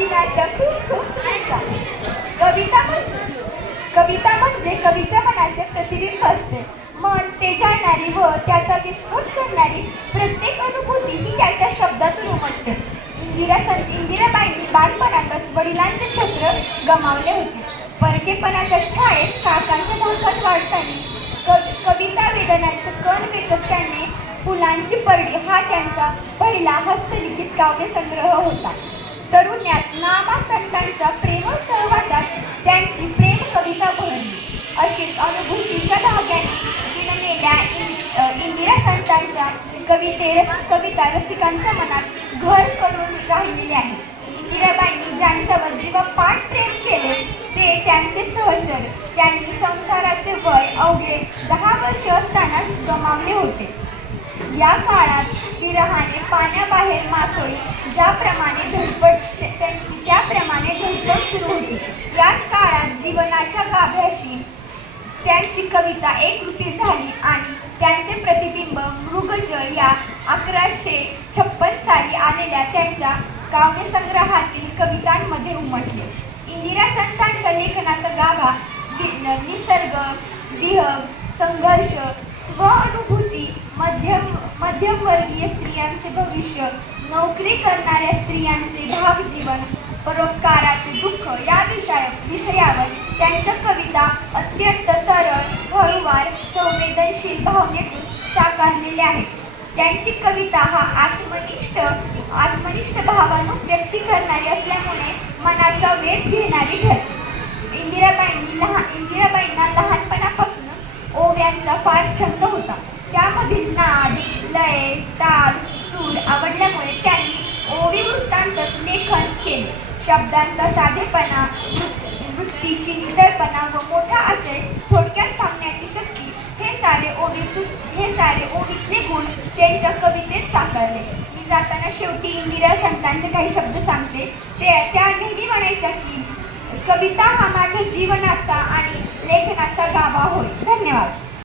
दिनाच्या खूप खूप शुभेच्छा. कविता म्हणजे कविता म्हणजे कवीच्या मनाचे प्रतिबिंब असते. मन ते जाणणारी व त्याचा विस्फोट करणारी प्रत्येक अनुभूती ही त्याच्या शब्दातून उमटते. इंदिरा सं इंदिराबाईंनी बालपणातच वडिलांचे छत्र गमावले होते. परकेपणाच्या छायेत काकांच्या धाकात वाढताना कवि कविता वेदनाचं कण वेचत त्यांनी फुलांची परडी हा त्यांचा पहिला हस्तलिखित काव्यसंग्रह होता. तरुण्यात नामा संतांच्या प्रेम सहवासात त्यांची प्रेम कविता भरली. अशीच अनुभूतीच्या धाग्याने विणलेल्या इंदिरा संतांच्या कविते रस कविता रसिकांच्या मनात घर करून राहिलेली आहे. इंदिराबाईंनी ज्यांच्यावर जेव्हा पाठ प्रेम केले ते त्यांचे सहचर त्यांनी संसाराचे वय अवघे दहा वर्ष असतानाच गमावले होते. या काळात विरहाने पाण्याबाहेर मासोळी ज्याप्रमाणे धडपड त्यांची त्याप्रमाणे धडपड सुरू होती. याच काळात जीवनाच्या गाभ्याशी त्यांची कविता एक कृती झाली आणि त्यांचे प्रतिबिंब मृगजळ या अकराशे छप्पन साली आलेल्या त्यांच्या काव्यसंग्रहातील कवितांमध्ये उमटले. इंदिरा संतांच्या लेखनाचा गाभा निसर्ग विहग संघर्ष स्व अनुभूती मध्यमवर्गीय स्त्रियांचे भविष्य नोकरी करणाऱ्या स्त्रियांचे भावजीवन परोपकाराचे दुःख या विषय विषयावर त्यांच्या कविता अत्यंत तरळ हळूवार संवेदनशील भावनेतून साकारलेल्या आहेत. त्यांची कविता हा आत्मनिष्ठ आत्मनिष्ठ भावानं व्यक्ती करणारी असल्यामुळे मनाचा वेध घेणारी ठरते शब्दांचा साधेपणा वृत्तीची नितळपणा व मोठा आशय थोडक्यात सांगण्याची शक्ती हे सारे ओवीतून हे सारे ओवीतले गुण त्यांच्या कवितेत साकारले. मी जाताना शेवटी इंदिरा संतांचे काही शब्द सांगते. ते त्या नेहमी म्हणायच्या की कविता हा माझ्या जीवनाचा आणि लेखनाचा गाभा होय. धन्यवाद.